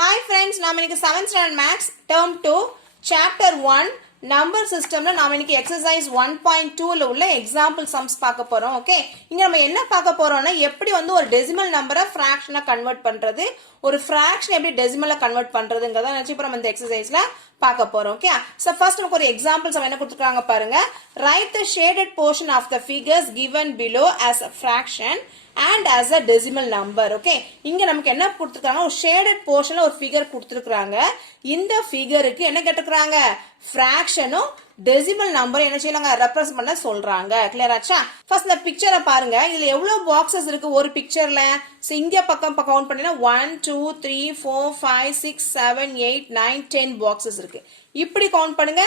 Hi friends, நாம இன்னைக்கு 7th standard maths term 2 chapter 1 number systemல நாம இன்னைக்கு exercise 1.2ல உள்ள example sums பார்க்க போறோம். ஓகே, இங்க நம்ம என்ன பார்க்க போறோம்னா எப்படி வந்து ஒரு டெசிமல் நம்பரை ஃபிராக்ஷனா கன்வெர்ட் பண்றது, ஒரு ஃபிராக்ஷன் எப்படி டெசிமலா கன்வெர்ட் பண்றதுங்கறத நினைச்சு இப்போ நம்ம இந்த எக்ஸசைஸ்ல பார்க்க போறோம். ஓகே, சோ ஃபர்ஸ்ட் நமக்கு ஒரு எக்ஸாம்பிள்ஸ் என்ன கொடுத்திருக்காங்க பாருங்க. Write the shaded portion of the figures given below as a fraction and as a decimal number. Okay, இங்க நமக்கு என்ன கொடுத்திருக்காங்க, ஒரு ஷேடட் போர்ஷன்ல ஒரு ஃபிகர் கொடுத்திருக்காங்க. இந்த ஃபிகருக்கு என்ன கேட்டிருக்காங்க, ஃபிராக்ஷனும் டெசிமல் நம்பர் என்ன செய்யலாங்க ரெப்ரசன்ட் பண்ண சொல்றாங்க. கிளியர் ஆச்சா? ஃபர்ஸ்ட் இந்த பிக்சரை பாருங்க. இதுல எவ்வளவு பாக்ஸஸ் இருக்கு ஒரு பிக்சர்ல? இங்க பக்கம் கவுண்ட் பண்ணீங்கன்னா 1 2 3 4 5 6 7 8 9 10 பாக்ஸஸ் இருக்கு. இப்படி கவுண்ட் பண்ணுங்க.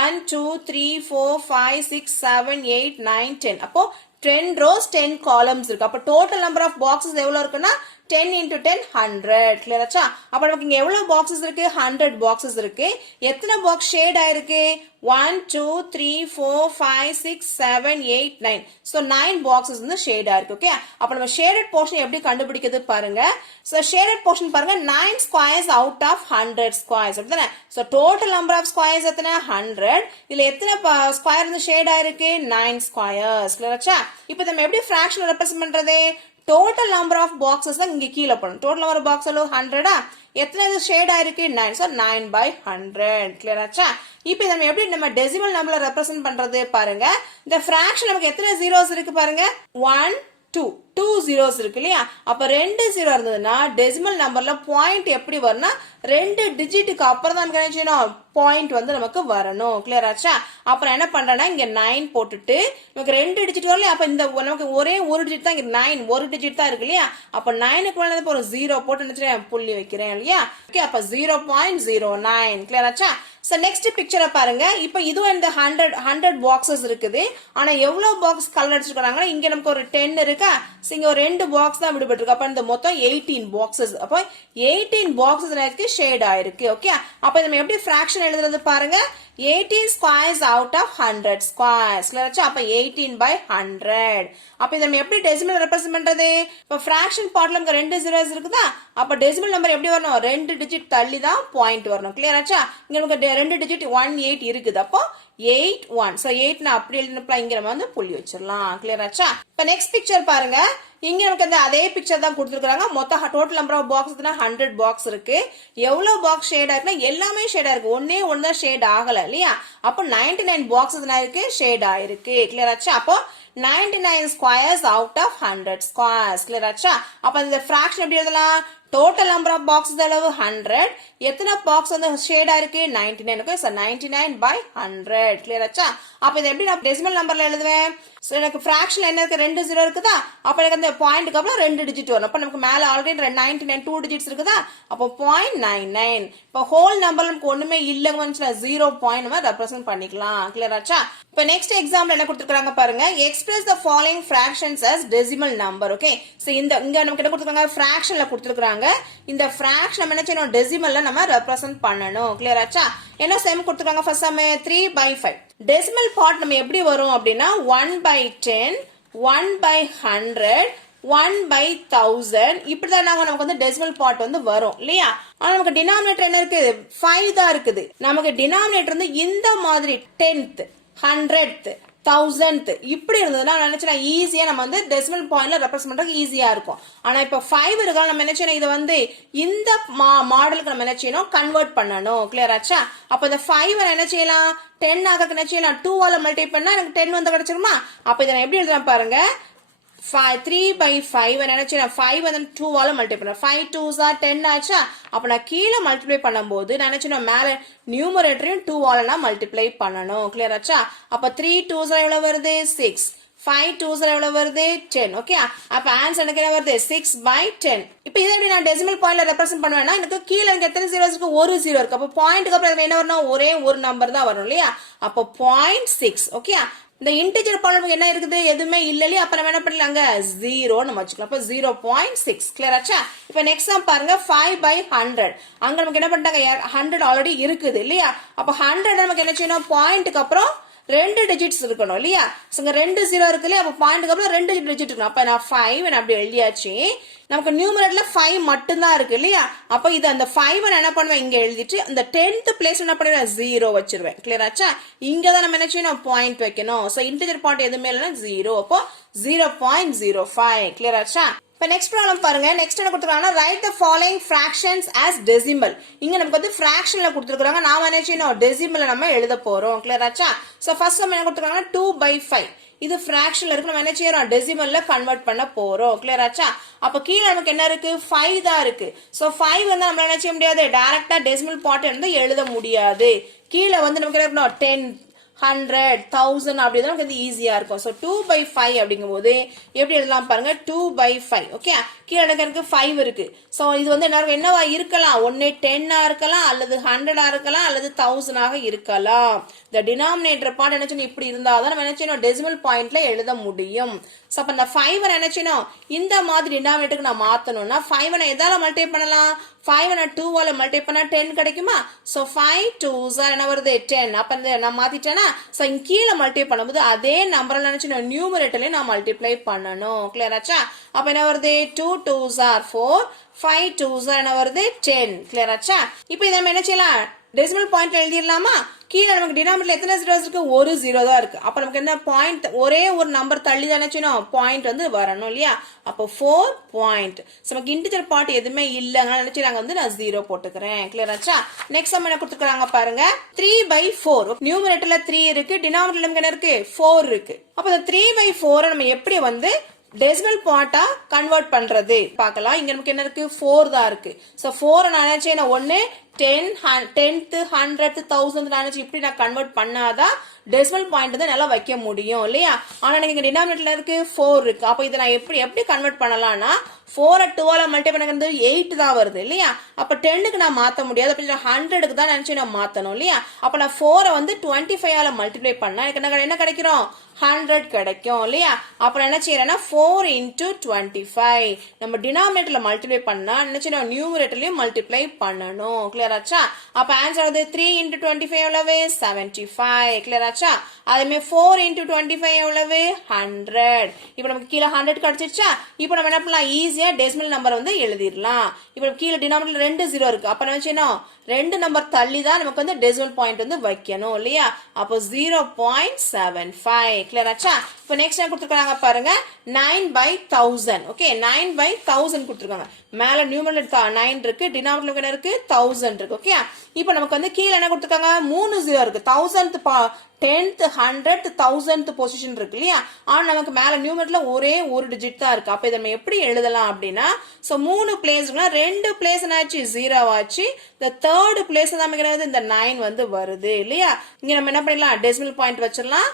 1 2 3 4 5 6 7 8 9 10. அப்போ 10 rows 10 columns இருக்கு. அப்ப total number of boxes எவ்வளவு இருக்குன்னா 10 into 10 100. கிளியர் ஆச்சா? அப்ப நமக்கு இங்க எவ்வளவு பாக்ஸஸ் இருக்கு? 100 பாக்ஸஸ் இருக்கு. எத்தனை பாக்ஸ் ஷேட் ஆயிருக்கு? 1 2 3 4 5 6 7 8 9. சோ 9 பாக்ஸஸ் வந்து ஷேட் ஆயிருக்கு. ஓகே, அப்ப நம்ம ஷேடட் போர்ஷன் எப்படி கண்டுபிடிக்கிறது பாருங்க. சோ ஷேடட் போர்ஷன் பாருங்க, 9 ஸ்கொயர்ஸ் அவுட் ஆஃப் 100 ஸ்கொயர்ஸ். அப்படிதானே? So total number of squares எத்தனை? 100. இதுல எத்தனை ஸ்கொயர் வந்து ஷேட் ஆயிருக்கு? 9 ஸ்கொயர்ஸ். கிளியர் ஆச்சா? இப்போ நம்ம எப்படி ஃபிராக்ஷன் ரெப்ரசன்ட் பண்றது? டோட்டல் நம்பர் ஆஃப் பாக்ஸஸ் தான் இங்க கீழே போடணும். Total number of box 100. எத்தனை ஷேட் ஆயிருக்கு? 9. So 9 by 100. கிளியர் ஆச்சா? இப்போ நம்ம எப்படி நம்ம டெசிமல் நம்பர்ல ரெப்ரசன்ட் பண்றது பாருங்க. இந்த ஃபிராக்ஷன் நமக்கு எத்தனை ஜீரோஸ் இருக்கு பாருங்க. 1 2 zeros இருக்கு இல்லையா? அப்ப 2 0 இருந்ததுன்னா டெசிமல் நம்பர்ல பாயிண்ட் எப்படி வரும்னா 2 டிஜிட்டுக்கு அப்புறம் தான் நமக்கு என்ன செய்யணும், பாயிண்ட் வந்து நமக்கு வரணும். கிளியர் ஆச்சா? அப்புறம் என்ன பண்றேன்னா இங்க 9 போட்டுட்டு நமக்கு 2 டிஜிட் வரல. அப்ப இந்த நமக்கு ஒரே ஒரு டிஜிட் தான், இங்க 9 ஒரு டிஜிட் தான் இருக்கு இல்லையா? அப்ப 9க்கு மேல ஒரு 0 போட்டு நினைச்சேன் புள்ளி வைக்கிறேன் இல்லையா? ஓகே, அப்ப 0.09. கிளியர் ஆச்சா? சோ நெக்ஸ்ட் பிக்சரை பாருங்க. இப்போ இதுவும் இந்த 100 பாக்ஸஸ் இருக்குது. ஆனா எவ்வளவு பாக்ஸ் கலர் அடிச்சிருக்காங்கன்னா இங்க நமக்கு ஒரு 10 இருக்கா, இங்க ஒரு 2 பாக்ஸ் தான் விடுபட்டு இருக்கு. அப்ப இந்த மொத்தம் 18 பாக்ஸஸ். அப்போ 18 பாக்ஸஸ் ஷேட் ஆயிருக்கு. ஓகே, அப்ப நம்ம எப்படி ஃபிராக்ஷன் எழுதுறது பாருங்க. 18 ஸ்கொயர்ஸ் அவுட் ஆஃப் 100 ஸ்கொயர்ஸ். அப்ப 18 by 100. அப்ப இத நம்ம எப்படி டெசிமல் ரெப்ரசன்ட் பண்றது? இப்ப ஃபிராக்ஷன் பார்ட்ல நமக்கு 2 zeros இருக்குதா? அப்ப டெசிமல் நம்பர் எப்படி வரணும்? 2 டிஜிட் தள்ளி தான் பாயிண்ட் வரணும். கிளியர் ஆச்சா? இங்க நமக்கு 2 டிஜிட் 18 இருக்குது. அப்போ 8 1. சோ 8 நான் அப்படி எழுதினப்பல இங்க நம்ம வந்து புள்ளி வச்சிரலாம். கிளியர் ஆச்சா? இப்ப நெக்ஸ்ட் பிக்சர் பாருங்க. இங்க நமக்கு அந்த அதே பிக்சர் தான் கொடுத்திருக்காங்க. மொத்த total number of box 100 box இருக்கு. எவ்வளவு பாக்ஸ் ஷேட் ஆயிருக்குன்னா எல்லாமே ஷேட் ஆயிருக்கு. ஒன்னே ஒன்னு தான் ஷேட் ஆகல இல்லையா? அப்போ 99 பாக்ஸஸ் இருக்கு ஷேட் ஆயிருக்கு. கிளியர் ஆச்சா? அப்போ 99 squares out of 100 squares. Clear ஆச்சா? அப்ப இந்த ஃபிராக்ஷன் எப்படி எழுதலாம்? டோட்டல் நம்பர் ஆஃப் பாக்ஸஸ் அளவு 100. எத்தனை பாக்ஸ் வந்து ஷேட் ஆயிருக்கு? 99. Okay, so 99 by 100. கிளியர் ஆச்சா? அப்ப இத எப்படி நான் டெசிமல் நம்பர்ல எழுதுவேன்? சோ எனக்கு ஃபிராக்ஷன் என்ன இருக்கு? 2 0 இருக்குதா? அப்ப எனக்கு அந்த பாயிண்ட்க்கு அப்புறம் 2 டிஜிட் வரும். அப்ப நமக்கு மேல ஆல்ரெடி 99 2 டிஜிட்ஸ் இருக்குதா? அப்ப 0.99. இப்ப ஹோல் நம்பர்ல நமக்கு ஒண்ணுமே இல்லங்க வந்துச்சுனா 0 பாயிண்ட் நம்ம ரெப்ரசன்ட் பண்ணிக்கலாம். கிளியர் ஆச்சா? இப்ப நெக்ஸ்ட் எக்ஸாம்பிள் என்ன கொடுத்திருக்காங்க பாருங்க. எக்ஸ்பிரஸ் தி following fractions as decimal number. Okay, so இங்க நமக்கு என்ன கொடுத்திருக்காங்க? ஃபிராக்ஷன்ல கொடுத்திருக்காங்க. இந்த ஃபிராக்ஷன் நம்ம என்ன செய்யணும்? டெசிமல்ல நம்ம ரெப்ரசன்ட் பண்ணணும். கிளியர் ஆச்சா? என்ன சம் கொடுத்திருக்காங்க? First sum 3 by 5. Decimal part நம்ம எப்படி வரும் அப்படின்னா 1 by 10 1 by 100 1 by 1000 இப்படிதான் நமக்கு வந்து டெசிமல் பார்ட் வந்து வரும் இல்லையா? ஆனா நமக்கு டினாமினேட்டர் என்ன இருக்கு? 5 தான் இருக்குது. நமக்கு டினாமினேட்டர் வந்து இந்த மாதிரி 10th 100th 1000th இப்படி இருந்ததுன்னா நினைச்சா ஈஸியா நம்ம வந்து டெசிமல் பாயிண்ட்ல ரெப்ரசன்ட் பண்றதுக்கு ஈஸியா இருக்கும். ஆனா இப்ப 5 இருக்கா, நம்ம என்ன செய்யணும்? இதை வந்து இந்த மாடலுக்கு நம்ம என்ன செய்யணும்? கன்வெர்ட் பண்ணணும். கிளியர் ஆச்சா? அப்ப இந்த 5 என்ன செய்யலாம்? 10 ஆக என்ன செய்யலாம்? 2 ஆல மல்டிப்ளை பண்ணா எனக்கு 10 வந்து கிடைச்சிருமா? அப்ப இதை நான் எப்படி எழுதுறேன் பாருங்க. 3 by 5 நினைச்சேன் 5 வந்து 2 ஆல மல்டிப்ளை பண்ணேன். 5 2s are 10 ஆச்சா? அப்ப நான் கீழே மல்டிப்ளை பண்ணும்போது நான் நினைச்சேன் மேல நியூமரேட்டரையும் 2 ஆல நான் மல்டிப்ளை பண்ணணும். கிளியர் ஆச்சா? அப்ப 3 2s எவ்வளவு வருது? 6. 5 2s எவ்வளவு வருது? 10. ஓகே, அப்ப ஆன்சர் எனக்கு என்ன வருது? 6 by 10. இப்போ இதை எப்படி நான் டெசிமல் பாயிண்ட்ல ரெப்ரசன்ட் பண்ணுவேன்னா எனக்கு கீழே எனக்கு எத்தனை ஜீரோஸ் இருக்கு? ஒரு 0 இருக்கு. அப்ப பாயிண்ட்க்கு அப்புறம் என்ன வரணும்? ஒரே ஒரு நம்பர் தான் வரும் இல்லையா? அப்போ 0.6. ஓகே, இந்த இன்டிஜர் பார்ட் என்ன இருக்குது? எதுவுமே இல்ல இல்லையா? அப்ப நம்ம என்ன பண்ணலாங்க? 0 நம்ம வச்சுக்கலாம். அப்ப 0.6. கிளியர் ஆச்சா? இப்ப நெக்ஸ்ட் சம் பாருங்க. 5 by 100. அங்க நமக்கு என்ன பண்ணிட்டாங்க? 100 ஆல்ரெடி இருக்குது இல்லையா? அப்ப 100 நமக்கு என்ன செய்யணும்? பாயிண்ட்க்கு அப்புறம் 2 டிஜிட்ஸ் இருக்கணும் இல்லையா? இங்க 2 0 இருக்கு இல்லையா? அப்ப பாயிண்ட்க்கு அப்புறம் 2 டிஜிட் இருக்கணும். அப்ப நான் 5 நான் அப்படி எழுதியாச்சு. நமக்கு நியூமரேட்டர்ல 5 மட்டும் தான் இருக்கு இல்லையா? அப்ப இது அந்த 5 நான் என்ன பண்ணுவேன் இங்க எழுதிட்டு அந்த 10th பிளேஸ் என்ன பண்ணுவேன் 0 வச்சிருவேன். கிளியர் ஆச்சா? இங்க தான் நம்ம என்ன செய்யணும் பாயிண்ட் வைக்கணும். சோ இன்டிஜர் பார்ட் எதுமே இல்லனா 0. அப்போ 0.05. கிளியர் ஆச்சா? இப்ப நெக்ஸ்ட் ப்ராப்ளம் பாருங்க. நெக்ஸ்ட் என்ன கொடுத்திருக்காங்கன்னா write the following fractions as decimal. இங்க நமக்கு வந்து ஃபிராக்ஷன்ல கொடுத்திருக்காங்க. நாம என்ன செய்யணும் டெசிமல்ல நம்ம எழுத போறோம். கிளியர் ஆச்சா? சோ ஃபர்ஸ்ட் நம்ம என்ன கொடுத்திருக்காங்க 2/5. இது ஃபிராக்ஷன்ல இருக்கு. நம்ம என்ன செய்யறோம் டெசிமல்ல கன்வெர்ட் பண்ண போறோம். கிளியர் ஆச்சா? அப்ப கீழ நமக்கு என்ன இருக்கு 5 தான் இருக்கு. சோ 5 வந்து நம்ம என்ன செய்ய முடியாது டைரக்டா டெசிமல் பார்ட் வந்து எழுத முடியாது. கீழ வந்து நமக்கு என்ன இருக்கணும் 10 100 1000 அப்படி தான் நமக்கு ஈஸியா இருக்கும். சோ 2/5 அப்படிங்கும்போது எப்படி எழுதலாம் பாருங்க 2/5. ஓகே கீழே எனக்கு 5 இருக்கு. சோ இது வந்து என்னவா இருக்கலாம் ஒன்னு 10 இருக்கலாம் அல்லது 100 இருக்கலாம் அல்லது 1000 இருக்கலாம். இந்த டினாமினேட்டர் பார்ட் என்ன செய்யணும் இப்படி இருந்தாதான் நம்ம என்ன செய்யணும் டெசிமல் பாயிண்ட்ல எழுத முடியும். சோ அப்ப இந்த 5 என்ன செய்யணும் இந்த மாதிரி டினாமினேட்டருக்கு நான் மாத்தணும்னா 5 நான் எதால மல்டிப்ளை பண்ணலாம் 5 நான் 2 ஆல மல்டிப்ளை பண்ணா 10 கிடைக்குமா? சோ 5 2s என்ன வருது 10. அப்ப நான் மாத்திட்டேனா? சோ இங்க கீழ மல்டிப்ளை பண்ணும்போது அதே நம்பர்ல நினைச்சு நியூமரேட்டர்ல நான் மல்டிப்ளை பண்ணனும். கிளியர் ஆச்சா? அப்ப என்ன வருது 2 2s are 4 5 2s என்ன வருது 10. கிளியர் ஆச்சா? இப்போ இத நம்ம என்ன செய்யலாம் டெசிமல் பாயிண்ட் எழுதிரலாமா? கீழ நமக்கு டினாமினேட்டர்ல எத்தனை ஜீரோஸ் இருக்கு ஒரு ஜீரோ தான் இருக்கு. அப்ப நமக்கு என்ன பாயிண்ட் ஒரே ஒரு நம்பர் தள்ளி தான் நினைச்சோம் பாயிண்ட் வந்து வரணும் இல்லையா? அப்ப 4 பாயிண்ட். நமக்கு இன்டிஜர் பார்ட் எதுவுமே இல்லங்க நினைச்சாங்க வந்து நான் 0 போட்டுக்கிறேன். கிளியர் ஆச்சா? நெக்ஸ்ட் நம்ம என்ன கொடுத்துருக்காங்க பாருங்க 3/4. நியூமரேட்டர்ல 3 இருக்கு டினாமினேட்டர்ல நமக்கு என்ன இருக்கு 4 இருக்கு. அப்ப இந்த 3/4 நம்ம எப்படி வந்து டெசிமல் பார்ட்டா கன்வெர்ட் பண்றது பார்க்கலாம். இங்க நமக்கு என்ன இருக்கு 4 தான் இருக்கு. சோ 4 நான் என்ன செய்யணும் ஒன்னு 10 10th 100th 1000th நினைச்சு இப்படி நான் கன்வெர்ட் பண்ணாதான் டெசிமல் பாயிண்ட் தான் நல்லா வைக்க முடியும் இல்லையா? ஆனா நீங்க டினாமினேட்டர்ல இருக்கு 4 இருக்கு. அப்ப இதை நான் எப்படி கன்வெர்ட் பண்ணலாம்னா 4 2ஆல மல்டிப்ளை பண்ணது 8 தான் வருது இல்லையா? அப்ப 10க்கு நான் மாத்த முடியாது. அப்ப 100க்கு தான் நினைச்சு நான் மாத்தணும் இல்லையா? அப்ப நான் 4 வந்து 25 ஆல மல்டிப்ளை பண்ணா எனக்கு என்ன கிடைக்கும் 100 கிடைக்கும் இல்லையா? அப்புறம் என்ன செய்யறேன்னா 4 into 25 நம்ம டினாமினேட்டர்ல மல்டிப்ளை பண்ணா என்ன செய்யணும் நியூமரேட்டர்லயும் மல்டிப்ளை பண்ணணும். கிளியர் ஆச்சா? அப்ப ஆன்சர் வந்து 3 into 25 எவ்வளவு 75. கிளியர் ஆச்சா? அதே 4 into 25 எவ்வளவு 100. இப்போ நமக்கு கீழ 100 கிடைச்சிருச்சா? இப்போ நம்ம என்ன பண்ணலாம் ஈஸியா டெசிமல் நம்பர் வந்து எழுதிடலாம். இப்போ கீழ டினாமினேட்டர்ல 2 0 இருக்கு. அப்ப என்ன செய்யணும் 2 நம்பர் தள்ளி தான் நமக்கு வந்து டெசிமல் பாயிண்ட் வந்து வைக்கணும் இல்லையா? அப்போ 0.75. கிளியர் ஆச்சா? இப்போ நெக்ஸ்ட் என்ன கொடுத்திருக்காங்க பாருங்க 9/1000. ஓகே 9/1000 கொடுத்திருக்காங்க. மேல நியூமரேட்டர் 9 இருக்கு டினாமினேட்டர் என்ன இருக்கு 1000 இருக்கு. ஓகே இப்போ நமக்கு வந்து கீழ என்ன கொடுத்திருக்காங்க 3 0 இருக்கு. 1000th 10th 100th 1000th position இருக்கு இல்லையா? ஆனா நமக்கு மேல நியூமரேட்டர்ல ஒரே ஒரு டிஜிட் தான் இருக்கு. அப்ப இத நம்ம எப்படி எழுதலாம் அப்படின்னா சோ 3 பிளேஸ்னா 2 பிளேஸ் என்னாச்சு 0 ஆச்சு. இந்த தேர்ட் பிளேஸ் தான் நமக்கு இந்த 9 வந்து வருது இல்லையா? இங்க நம்ம என்ன பண்ணலாம் டெசிமல் பாயிண்ட் வச்சிரலாம்.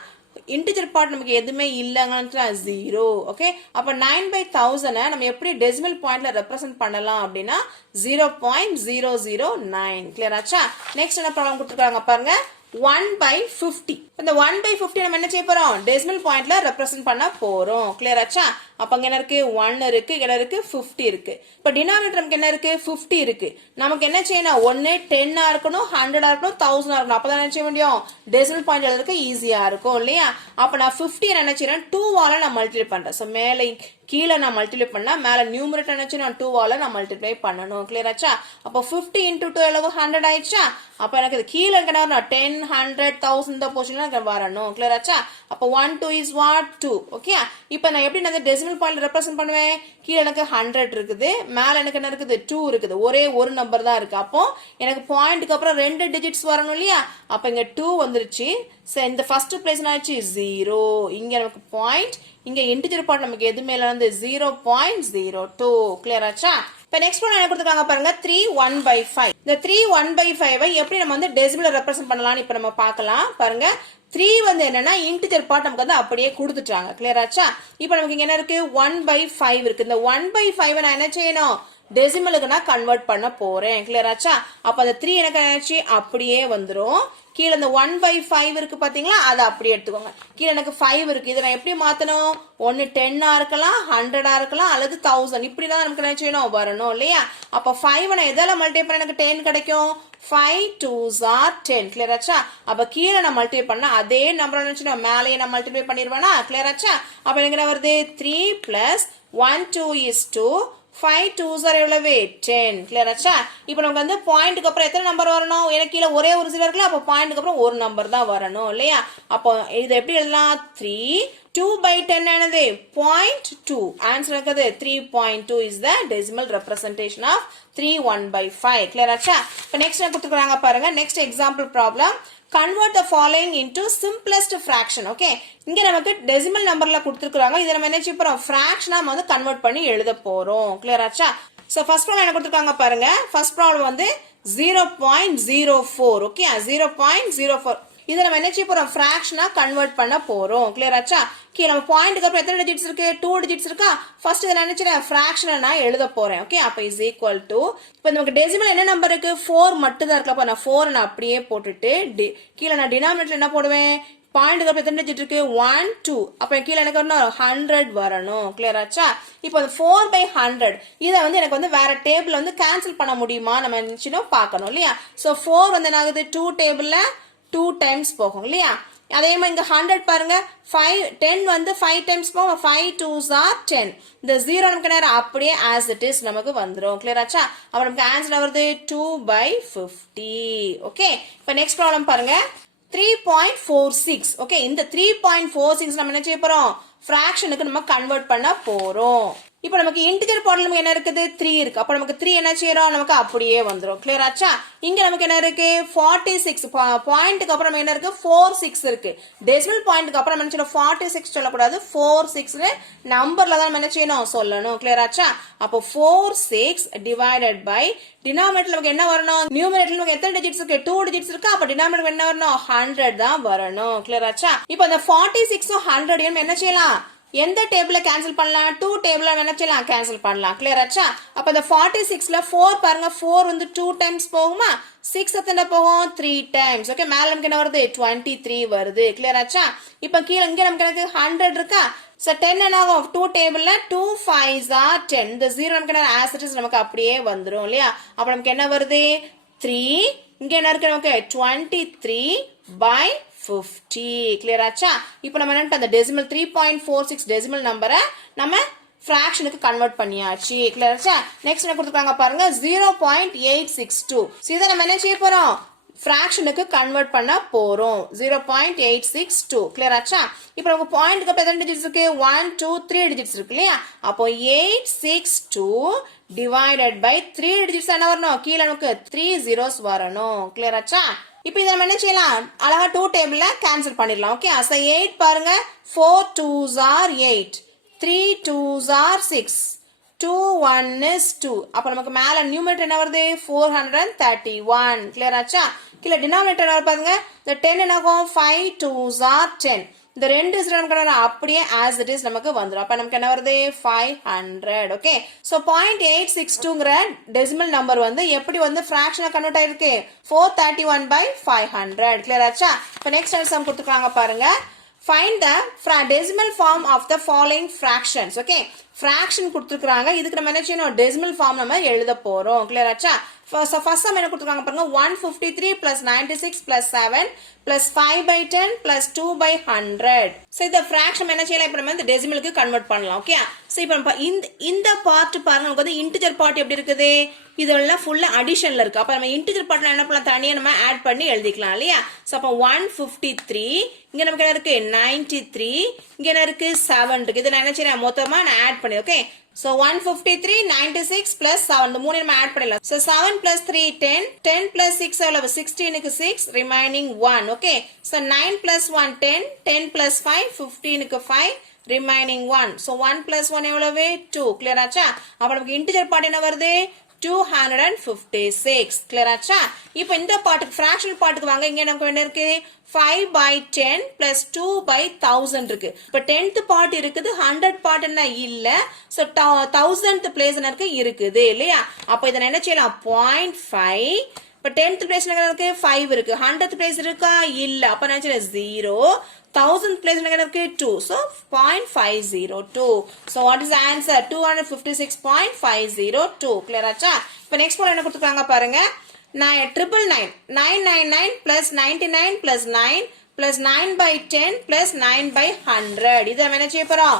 இன்டிஜர் பார்ட் நமக்கு எதுவுமே இல்லங்கன்னா 0. ஓகே அப்ப 9/1000 நம்ம எப்படி டெசிமல் பாயிண்ட்ல ரெப்ரசென்ட் பண்ணலாம் அப்படின்னா 0.009. கிளியர் ஆச்சா? நெக்ஸ்ட் என்ன ப்ராப்ளம் கொடுத்திருக்காங்க பாருங்க 1/50. இந்த 1/50 நம்ம என்ன செய்ய போறோம் டெசிமல் பாயிண்ட்ல ரெப்ரசென்ட் பண்ண போறோம். கிளியர் ஆச்சா? அப்ப அங்க என்ன இருக்கு 1 இருக்கு இங்க இருக்கு 50 இருக்கு. இப்ப டினாமினேட்டர் நமக்கு என்ன இருக்கு 50 இருக்கு. நமக்கு என்ன செய்யணும் ஒன்னு 10 இருக்கணும் 100 இருக்கணும் 1000 இருக்கணும். அப்பதான் என்ன செய்ய முடியும் டெசிமல் பாயிண்ட் எழுதுறதுக்கு ஈஸியா இருக்கும் இல்லையா? அப்ப நான் 50 என்ன செய்யறேன் 2 ஆல நான் மல்டிப்ளை பண்றேன். சோ மேல கீழே நான் மல்டிப்ளை பண்ணா மேல நியூமரேட்டர் என்ன நான் 2 ஆல நான் மல்டிப்ளை பண்ணணும். கிளியர் ஆச்சா? அப்ப 50 into 2 எவ்வளவு 100 ஆயிடுச்சா? அப்ப எனக்கு இது கீழே இருக்கணும் 10 100 1000 இந்த பொசிஷன்ல எனக்கு வரணும். கிளியர் ஆச்சா? அப்ப 1 2 is what 2. ஓகே இப்போ நான் எப்படி நான் டெசிமல் பாயிண்ட் ரெப்ரசென்ட் பண்ணுவேன் கீழே எனக்கு 100 இருக்குது மேல எனக்கு என்ன இருக்குது 2 இருக்குது. ஒரே ஒரு நம்பர் தான் இருக்கு. அப்போ எனக்கு பாயிண்ட்க்கு அப்புறம் 2 டிஜிட்ஸ் வரணும் இல்லையா? அப்ப இங்க 2 வந்துருச்சு. இந்த ஃபர்ஸ்ட் பிளேஸ் ஆச்சு 0. இங்க நமக்கு பாயிண்ட் இங்க இன்டிஜர் பார்ட் நமக்கு எதுமே இல்ல வந்து 0.02. கிளியர் ஆச்சா? இப்ப நெக்ஸ்ட் ஒன் என்ன கொடுத்திருக்காங்க பாருங்க 3 1/5. இந்த 3 1/5 எப்படி நம்ம வந்து டெசிமல்ல ரெப்ரசென்ட் பண்ணலாம்னு இப்ப நம்ம பார்க்கலாம். பாருங்க 3 வந்து என்னன்னா இன்டிஜர் பார்ட் நமக்கு வந்து அப்படியே கொடுத்துட்டாங்க. கிளியர் ஆச்சா? இப்போ நமக்கு இங்க என்ன இருக்கு 1/5 இருக்கு. இந்த 1/5 நான் என்ன செய்யணும் டெசிமலுக்கு நான் கன்வெர்ட் பண்ண போறேன். கிளியர் ஆச்சா? அப்ப அந்த 3 எனக்கு ஆச்சு அப்படியே வந்துரும். கீழே இந்த 1/5 இருக்கு பாத்தீங்களா, அதை அப்படியே எடுத்துக்கோங்க. கீழே எனக்கு 5 இருக்கு, இதை நான் எப்படி மாத்தணும்? ஒன்னு 10 இருக்கலாம், 100 இருக்கலாம், அல்லது 1000. இப்படிதான் நமக்கு என்ன செய்யணும்? வரணும் இல்லையா? அப்ப 5 நான் எதால மல்டிப்ளை பண்ண எனக்கு 10 கிடைக்கும்? 5 2s are 10. கிளியர் ஆச்சா? அப்ப கீழே நான் மல்டிப்ளை பண்ண அதே நம்பர் நினைச்சு மேலேயே நான் மல்டிப்ளை பண்ணிடுவேனா? கிளியர் ஆச்சா? அப்ப எனக்கு என்ன வருது? 3 plus 1 2 is 2. 5 2s are எவ்வளவு? 10. கிளியர் ஆச்சா? இப்போ நமக்கு வந்து பாயிண்ட்க்கு அப்புறம் எத்தனை நம்பர் வரணும்? எனக்கு கீழே ஒரே ஒரு ஜீரோ இருக்குல்ல, அப்போ பாயிண்ட்க்கு அப்புறம் ஒரு நம்பர் தான் வரணும் இல்லையா? அப்போ இது எப்படி எழுதலாம்? 3 2/10 என்னது? 0.2. ஆன்சர் இருக்குது 3.2 is the decimal representation of 3 1/5. Clear ஆச்சா? இப்போ நெக்ஸ்ட் என்ன கொடுத்துருக்காங்க பாருங்க. Next example problem. Convert the following into simplest fraction. Okay, இங்க நமக்கு டெசிமல் நம்பர்ல கொடுத்திருக்காங்க. இத நம்ம என்ன செய்ய போறோம்? ஃபிராக்ஷனா வந்து கன்வெர்ட் பண்ணி எழுத போறோம். கிளியர் ஆச்சா? சோ ஃபர்ஸ்ட் ப்ராப்ளம் என்ன கொடுத்திருக்காங்க பாருங்க. ஃபர்ஸ்ட் ப்ராப்ளம் வந்து 0.04. ஓகே, 0.04. இத நம்ம என்ன செய்ய போறோம்? ஃபிராக்ஷனா கன்வெர்ட் பண்ண போறோம். கிளியர் ஆச்சா? கீழ நம்ம பாயிண்ட்க்கு அப்புறம் எத்தனை டிஜிட்ஸ் இருக்கு? 2 டிஜிட்ஸ் இருக்கா? ஃபர்ஸ்ட் இத நான் நினைச்சேன் ஃபிராக்ஷனா நான் எழுத போறேன். ஓகே, அப்ப இஸ் ஈக்குவல் டு, இப்போ நமக்கு டெசிமல் என்ன நம்பர் இருக்கு? 4 மட்டும் தான் இருக்கு. அப்ப நான் 4 நான் அப்படியே போட்டுட்டு கீழ நான் டினாமினேட்டர் என்ன போடுவேன்? பாயிண்ட்க்கு அப்புறம் எத்தனை டிஜிட் இருக்கு? 1 2. அப்ப கீழ எனக்கு வரணும் 100 வரணும். கிளியர் ஆச்சா? இப்போ 4/100 இத வந்து எனக்கு வந்து வேற டேபிள்ல வந்து கேன்சல் பண்ண முடியுமா நம்ம நினைச்சோம் பார்க்கணும் இல்லையா? சோ 4 வந்து என்ன ஆகுது? 2 டேபிள்ல 2 டைம்ஸ் போகும் இல்லையா? அதே மாதிரி இங்க 100 பாருங்க, 5 10 வந்து 5 டைம்ஸ் போகும். 5 2s are 10. இந்த 0 நமக்கு நேரா அப்படியே as it is நமக்கு வந்துரும். கிளியர் ஆச்சா? அப்ப நமக்கு ஆன்சர் வருது 2/50. ஓகே, இப்போ நெக்ஸ்ட் ப்ராப்ளம் பாருங்க. 3.46. ஓகே, இந்த 3.46 நம்ம என்ன செய்ய போறோம்? ஃபிராக்ஷனுக்கு நம்ம கன்வெர்ட் பண்ண போறோம். இப்போ நமக்கு இன்டிஜர் பார்ட்ல நமக்கு என்ன இருக்குது? 3 இருக்கு. அப்ப நமக்கு 3 என்ன செய்யறோம்? நமக்கு அப்படியே வந்துரும். கிளியர் ஆச்சா? இங்க நமக்கு என்ன இருக்கு? 46. பாயிண்ட்க்கு அப்புறம் என்ன இருக்கு? 46 இருக்கு. டெசிமல் பாயிண்ட்க்கு அப்புறம் என்ன செய்யணும்? 46 சொல்லக்கூடாது, 46 நம்பர்ல தான் நம்ம என்ன செய்யணும்? சொல்லணும். கிளியர் ஆச்சா? அப்போ 46 டிவைடட் பை டினாமினேட்டர் நமக்கு என்ன வரணும்? நியூமரேட்டர்ல நமக்கு எத்தனை டிஜிட்ஸ் இருக்கு? 2 டிஜிட்ஸ் இருக்கு. அப்ப டினாமினேட்டர் என்ன வரணும்? 100 தான் வரணும். கிளியர் ஆச்சா? இப்போ அந்த 46 100 என்ன செய்யலாம்? எந்த டேபிள்ல கேன்சல் பண்ணலாம்? 2 டேபிள்ல என்ன செய்யலாம்? கேன்சல் பண்ணலாம். கிளியர் ஆச்சா? அப்ப இந்த 46ல 4 பாருங்க, 4 வந்து 2 டைம்ஸ் போகுமா? 6 எத்தனை போகும்? 3 டைம்ஸ். ஓகே, மேல நமக்கு என்ன வருது? 23 வருது. கிளியர் ஆச்சா? இப்போ கீழ இங்க நமக்கு 100 இருக்கா? சோ 10 என்ன ஆகும்? 2 டேபிள்ல 2 5s are 10. இந்த 0 நமக்கு என்ன? as it is நமக்கு அப்படியே வந்துரும் இல்லையா? அப்ப நமக்கு என்ன வருது? 3. இங்க என்ன இருக்கு நமக்கு? 23/50. கிளியர் ஆச்சா? இப்போ நம்ம என்ன அந்த டெசிமல் 3.46 டெசிமல் நம்பரை நம்ம ஃபிராக்ஷனுக்கு கன்வெர்ட் பண்ணியாச்சு. கிளியர் ஆச்சா? நெக்ஸ்ட் என்ன கொடுத்துருக்காங்க பாருங்க, 0.862. இதை நம்ம என்ன செய்ய போறோம்? ஃபிராக்ஷனுக்கு கன்வெர்ட் பண்ண போறோம். 0.862. கிளியர் ஆச்சா? இப்போ நமக்கு பாயிண்ட்க்கு அப்புறம் எத்தனை டிஜிட்ஸ் இருக்கு? 1 2 3 டிஜிட்ஸ் இருக்கு இல்லையா? அப்போ 862 டிவைடட் பை 3 டிஜிட்ஸ் என்ன வரணும்? கீழ நமக்கு 3 zeros வரணும். கிளியர் ஆச்சா? இப்போ இத நம்ம என்ன செய்யலாம்? அழகா 2 டேபிள்ல கேன்சல் பண்ணிடலாம். ஓகே, அஸ் 8 பாருங்க, 4 2s are 8, 3 2s are 6, 2 1 is 2. அப்ப நமக்கு மேல நியூமரேட்டர் என்ன வருது? 431. கிளியர் ஆச்சா? கீழ டினாமினேட்டர் என்ன பாருங்க, இந்த 10 என்ன ஆகும்? 5 2s are 10. இந்த ரெண்டு நமக்கு அப்படியே as it is நமக்கு வந்துரும். அப்ப நமக்கு என்ன வருது? 500. ஓகே, சோ 0.862ங்கற டெசிமல் நம்பர் வந்து எப்படி வந்து ஃபிராக்ஷனா கன்வெர்ட் ஆயிருக்கு? 431/500. கிளியர் ஆச்சா? இப்போ நெக்ஸ்ட் சம் கொடுத்துருக்காங்க பாருங்க. Find the decimal form of the following fractions. Okay, fraction கொடுத்திருக்காங்க. இதுக்கு நம்ம என்ன செய்யணும்? decimal form நம்ம எழுத போறோம். கிளியர் ஆச்சா? first sum என்ன கொடுத்திருக்காங்க பாருங்க, 153 plus 96 plus 7 plus 5/10 plus 2/100. So இந்த fraction என்ன செய்யலாம்? இப்போ நம்ம இந்த டெசிமலுக்கு கன்வெர்ட் பண்ணலாம். ஓகே, சோ இப்போ இந்த பார்ட் பாருங்க, நமக்கு வந்து இன்டிஜர் பார்ட் எப்படி இருக்குது? இதெல்லாம் ஃபுல்லா அடிஷன்ல இருக்கு. அப்ப நம்ம இன்டிஜர் பார்ட்ல என்ன பண்ணலாம்? தனியா நம்ம ஆட் பண்ணி எழுதிக்கலாம் இல்லையா? சோ அப்ப 153, இங்க நமக்கு என்ன இருக்கு? 93, இங்க என்ன இருக்கு? 7 இருக்கு. இத நான் என்ன செய்றேன்? மொத்தமா நான் ஆட் பண்ணி. ஓகே, so 153 96 plus 7 இந்த மூணு நம்ம ஆட் பண்ணிடலாம். so 7 plus 3 10, 10 plus 6 எவ்வளவு? 16 க்கு 6, remaining 1. Okay, so 9 plus 1 10, 10 plus 5 15 க்கு 5, remaining 1. so 1 plus 1 எவ்வளவு? 2. கிளியர் ஆச்சா? அப்ப நமக்கு இன்டிஜர் பார்ட் என்ன வருது? 256 clear ஆச்சா இப்போ இந்த பாட்டுக்கு ஃபிராக்ஷனல் பாட்டுக்கு வாங்க இங்க நமக்கு என்ன இருக்கு 5/10 plus 2/1000 இருக்கு இப்போ 10th பார்ட் இருக்குது 100 பார்ட் என்ன இல்ல சோ 1000th பிளேஸ் என்ன இருக்குது இல்லையா அப்ப இத என்ன செய்யலாம் 0.5 இப்போ 10th பிளேஸ் என்ன இருக்கு 5 இருக்கு 100th பிளேஸ் இருக்கா இல்ல அப்ப என்ன செய்யலாம் 0 1000th place என்ன இருக்கு 2 so 0.502 so what is the answer 256.502 clear ஆச்சா இப்போ நெக்ஸ்ட் ஒன் என்ன கொடுத்திருக்காங்க பாருங்க 999 plus 99 plus 9 plus 9/10 plus 9/100 இத நம்ம என்ன செய்ய போறோம்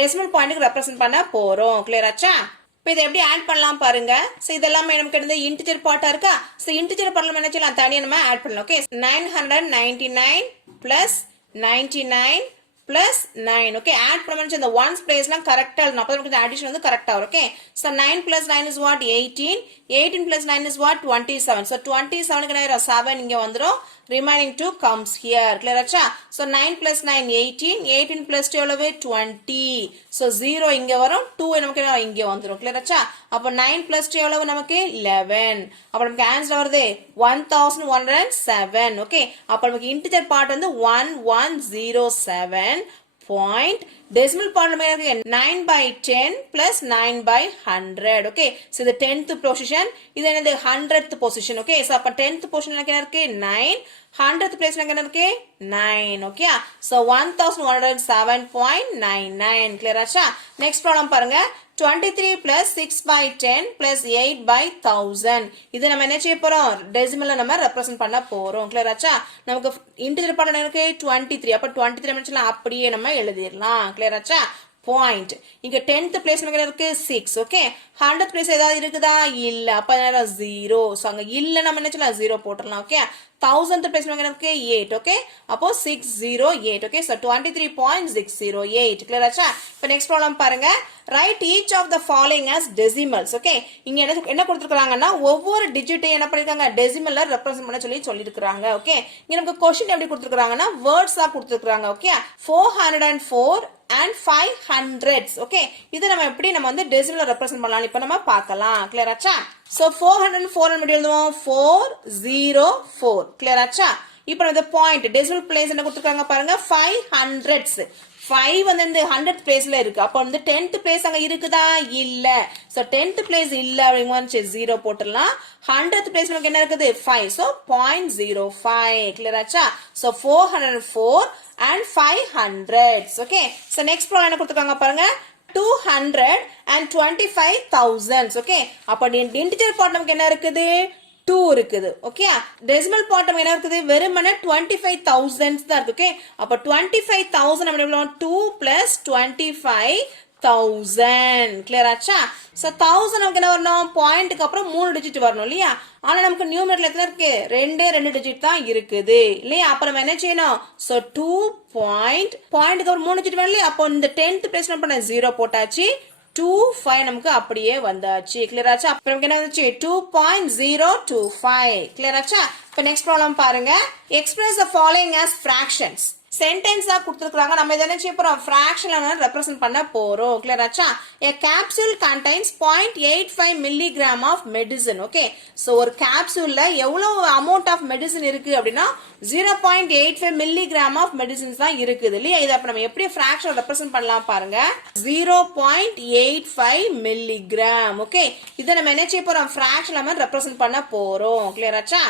டெசிமல் பாயிண்ட்க்கு ரெப்ரசன்ட் பண்ண போறோம் clear ஆச்சா இப்போ இத எப்படி ஆட் பண்ணலாம் பாருங்க சோ இதெல்லாம் நமக்கு வந்து இன்டிஜர் பார்ட்டா இருக்கா சோ இன்டிஜர் பார்ட்ல என்ன செய்யலாம் தனியா நம்ம ஆட் பண்ணலாம் okay 999 plus 99 plus 9 okay add பண்ணனும் இந்த ones place லாம் கரெக்ட்டா எழுதணும் அப்ப நமக்கு addition வந்து கரெக்ட்டா வரும் okay so 9 plus 9 is what 18 plus 9 is what 27 so 27 க்கு நேரா 7 இங்க வந்துரும் remaining 2 comes here clear ஆச்சா so 9 plus 9 18 plus 2 எவ்வளவு 20 so 0 இங்க வரும் 2 நமக்கு இங்க வந்துரும் clear ஆச்சா அப்ப 9 plus 2 எவ்வளவு நமக்கு 11 அப்ப நமக்கு ஆன்சர் வருது 1107 okay அப்ப நமக்கு இன்டிஜர் பார்ட் வந்து 1107 point decimal part நம்ம இருக்கு 9/10 plus 9/100 okay so the 10th position இது என்னது 100th position okay so அப்ப 10th position என்ன இருக்கு 9 100th place என்ன இருக்கு 9 okay so 1107.99 clear ஆச்சா next problem பாருங்க 23 plus 6/10 plus 8/1000 இது நம்ம என்ன செய்ய போறோம் டெசிமல்ல நம்ம ரெப்ரசன்ட் பண்ண போறோம் clear ஆச்சா நமக்கு இன்டிஜர் பார்ட் என்ன இருக்கு 23 அப்ப 23 நம்ம அப்படியே நம்ம எழுதிரலாம் clear ஆச்சா point இங்க 10th place நமக்கு இருக்கு 6 okay 100th place ஏதாவது இருக்குதா இல்ல அப்ப என்ன 0 சோ அங்க இல்ல நம்ம என்ன செய்யலாம் 0 போட்டுறலாம் okay 1000th place நமக்கு இருக்கு 8 okay அப்போ 608 okay so 23.608 clear ஆச்சா இப்போ நெக்ஸ்ட் ப்ராப்ளம் பாருங்க write each of the following as decimals okay இங்க என்ன கொடுத்திருக்காங்கன்னா ஒவ்வொரு டிஜிட் என்ன பண்ணிருக்காங்க டெசிமல்ல ரெப்ரசன்ட் பண்ண சொல்லிருக்காங்க okay இங்க நமக்கு क्वेश्चन எப்படி கொடுத்திருக்காங்கன்னா வேர்ட்ஸா கொடுத்திருக்காங்க okay 404 and 500s okay இது நம்ம எப்படி நம்ம வந்து டெசிமல்ல ரெப்ரசன்ட் பண்ணலாம் இப்போ நம்ம பார்க்கலாம் clear ஆச்சா so 404 நம்ம எழுதுவோம் 404 clear ஆச்சா இப்போ இந்த பாயிண்ட் டெசிமல் பிளேஸ் என்ன கொடுத்திருக்காங்க பாருங்க 500s 5 வந்து இந்த 100th பிளேஸ்ல இருக்கு அப்ப வந்து 10th பிளேஸ் அங்க இருக்குதா இல்ல சோ 10th பிளேஸ் இல்ல அப்படிங்கறது 0 போட்டுறலாம் 100th பிளேஸ் நமக்கு என்ன இருக்குது 5 so 0.05 clear ஆச்சா so 404 and 500s okay so next problem என்ன கொடுத்திருக்காங்க பாருங்க 225,000 okay அப்ப இன்டிஜர் பார்ட் நமக்கு என்ன இருக்குது 2 இருக்குது ஓகே டெசிமல் பார்ட் நமக்கு என்ன இருக்குது வெறுமனே 25,000 தான் இருக்கு ஓகே அப்ப 25,000 நம்ம எழுதலாம் 2 plus 25,000 clear ஆச்சா சோ 1000 நமக்கு என்ன வரணும் பாயிண்ட்க்கு அப்புறம் 3 டிஜிட் வரணும் இல்லையா ஆனா நமக்கு நியூமரேட்டர்ல எத்தனை இருக்கு ரெண்டு டிஜிட் தான் இருக்குது இல்லையா அப்ப நம்ம என்ன செய்யணும் சோ 2 பாயிண்ட்க்கு அப்புறம் 3 டிஜிட் வரல அப்ப இந்த 10th பிளேஸ் நம்ம பண்ண 0 போட்டாச்சு 25 நமக்கு அப்படியே வந்தாச்சு clear ஆச்சா அப்புறம் நமக்கு என்ன வந்துச்சு 2.025 clear ஆச்சா இப்போ நெக்ஸ்ட் ப்ராப்ளம் பாருங்க express the following as fractions சென்டென்ஸா கொடுத்திருக்காங்க நம்ம இத என்ன செய்ய போறோம் ஃபிராக்ஷன்ல ரெப்ரசன்ட் பண்ண போறோம் clear ஆச்சா a capsule contains 0.85 milligram of medicine okay so ஒரு capsuleல எவ்வளவு amount of medicine இருக்கு அப்படினா 0.85 milligram of medicines தான் இருக்குது இல்லையா இத அப்ப நம்ம எப்படி ஃபிராக்ஷன் ரெப்ரசன்ட் பண்ணலாம் பாருங்க 0.85 milligram okay இத நம்ம என்ன செய்ய போறோம் ஃபிராக்ஷன்ல நம்ம ரெப்ரசன்ட் பண்ண போறோம் clear ஆச்சா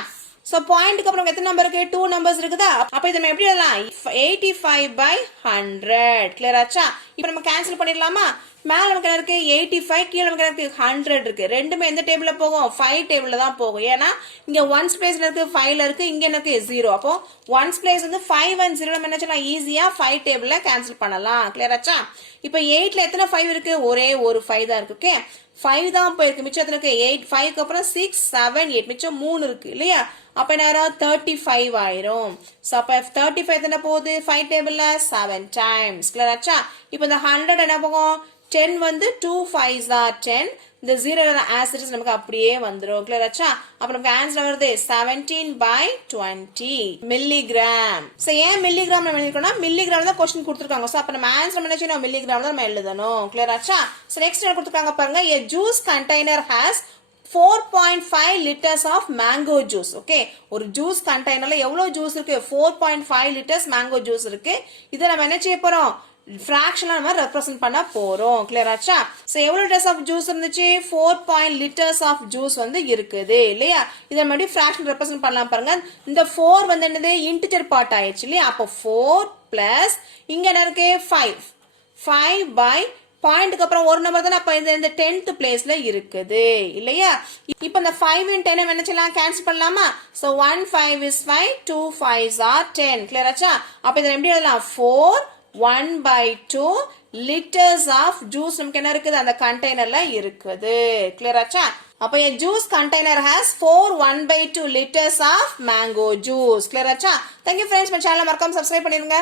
So point க்கு அப்புறம் எத்தனை நம்பர் இருக்கு 2 நம்பர்ஸ் இருக்குதா அப்ப இத நம்ம எப்படி எழுதலாம் 85/100 clear ஆச்சா இப்போ நம்ம கேன்சல் பண்ணிடலாமா மேல நமக்கு என்ன இருக்கு 85 கீழ நமக்கு என்ன இருக்கு 100 இருக்கு ரெண்டுமே எந்த டேபிள்ல போகும் 5 டேபிள்ல தான் போகும் ஏனா இங்க 1s பிளேஸ்ல இருக்கு 5ல இருக்கு இங்க என்ன இருக்கு 0 அப்போ 1s பிளேஸ் வந்து 5 and 0 நம்ம என்ன செய்யலாம் ஈஸியா 5 டேபிள்ல கேன்சல் பண்ணலாம் clear ஆச்சா இப்போ 8ல எத்தனை 5 இருக்கு ஒரே ஒரு 5 தான் இருக்கு ஓகே 5 தான் போயிருக்கு மிச்சம் எத்தனை இருக்கு 8 5 க்கு அப்புறம் 6 7 8 மிச்சம் 3 இருக்கு இல்லையா அப்ப என்ன 35 ஆயிரும் சோ அப்ப 35 எத்தனை போகுது 5 டேபிள்ல 7 times clear ஆச்சா இப்போ இந்த 100 என்ன போகும் 10 வந்து 2 5s are 10 இந்த 0 as it is நமக்கு அப்படியே வந்துரும் clear ஆச்சா அப்ப நமக்கு ஆன்சர் வருது 17/20 மில்லிகிராம் சோ ஏன் மில்லிகிராம் நம்ம எழுதிக்கணும் மில்லிகிராம் தான் क्वेश्चन கொடுத்திருக்காங்க சோ அப்ப நம்ம ஆன்சர் என்ன செய்யணும் மில்லிகிராம் தான் நம்ம எழுதணும் clear ஆச்சா சோ நெக்ஸ்ட் என்ன கொடுத்திருக்காங்க பாருங்க a juice container has 4.5 liters of mango juice. Okay, ஒரு ஜூஸ் கண்டெய்னர்ல எவ்வளவு ஜூஸ் இருக்கு? 4.5 liters mango juice இருக்கு. இதை நம்ம என்ன செய்ய போறோம்? ஃபிராக்ஷனா நம்ம ரெப்ரசன்ட் பண்ண போறோம். கிளியர் ஆச்சா? சோ எவ்வளவு லிட்டர்ஸ் ஆஃப் ஜூஸ் இருந்துச்சு? 4 liters ஆஃப் ஜூஸ் வந்து இருக்குது இல்லையா? இத மாதிரி ஃபிராக்ஷன் ரெப்ரசன்ட் பண்ணலாம் பாருங்க. இந்த 4 வந்து என்னது? இன்டிஜர் பார்ட் ஆயிடுச்சு இல்லையா? அப்போ 4 பிளஸ் இங்க என்ன இருக்கு? 5 by பாயிண்ட்க்கு அப்புறம் ஒரு நம்பர் தான் அப்ப இந்த 10th பிளேஸ்ல இருக்குது இல்லையா? இப்போ இந்த 5 and 10 என்ன செய்யலாம்? கேன்சல் பண்ணலாமா? So 1 5 is 5, 2 5s are 10. Clear ஆச்சா? அப்ப இத எப்படி எழுதலாம்? 4 1/2 liters of juice நமக்கு என்ன இருக்குது? அந்த கண்டெய்னர்ல இருக்குது. கிளியர் ஆச்சா? அப்ப a juice container has 4 1/2 liters of mango juice. Clear ஆச்சா? Thank you friends. நம்ம சேனலை மறக்காம சப்ஸ்கிரைப் பண்ணிருங்க.